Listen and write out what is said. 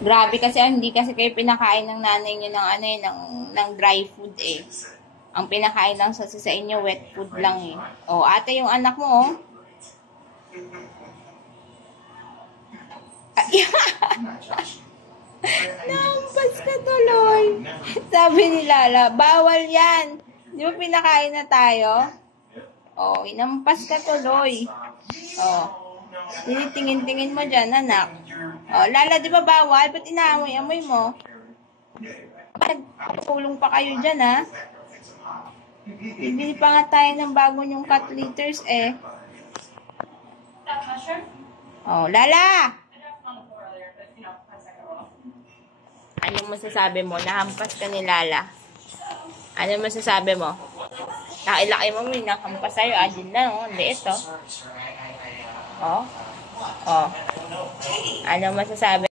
Grabe kasi, hindi kasi kayo pinakain ng nanay nyo ng ano eh, ng dry food eh. Ang pinakain lang sa inyo, wet food lang eh. O, ate yung anak mo oh. Nampas ka tuloy. Sabi ni Lala, bawal yan. Di ba pinakain na tayo? O, inampas ka tuloy. O, tinitingin-tingin mo dyan, anak. O, Lala, di ba bawal? Ba't inaamoy-amoy mo? Nagpulong pa kayo dyan, ha? Bibili pa nga tayo ng bago yung cat litters, eh. O, Lala! Ano masasabi mo? Nahampas ka ni Lala. Ano masasabi mo? Nakilaki mo may nakampas sa'yo. Adin lang, oh. Liit, oh. Oh. Oh. Ano masasabi?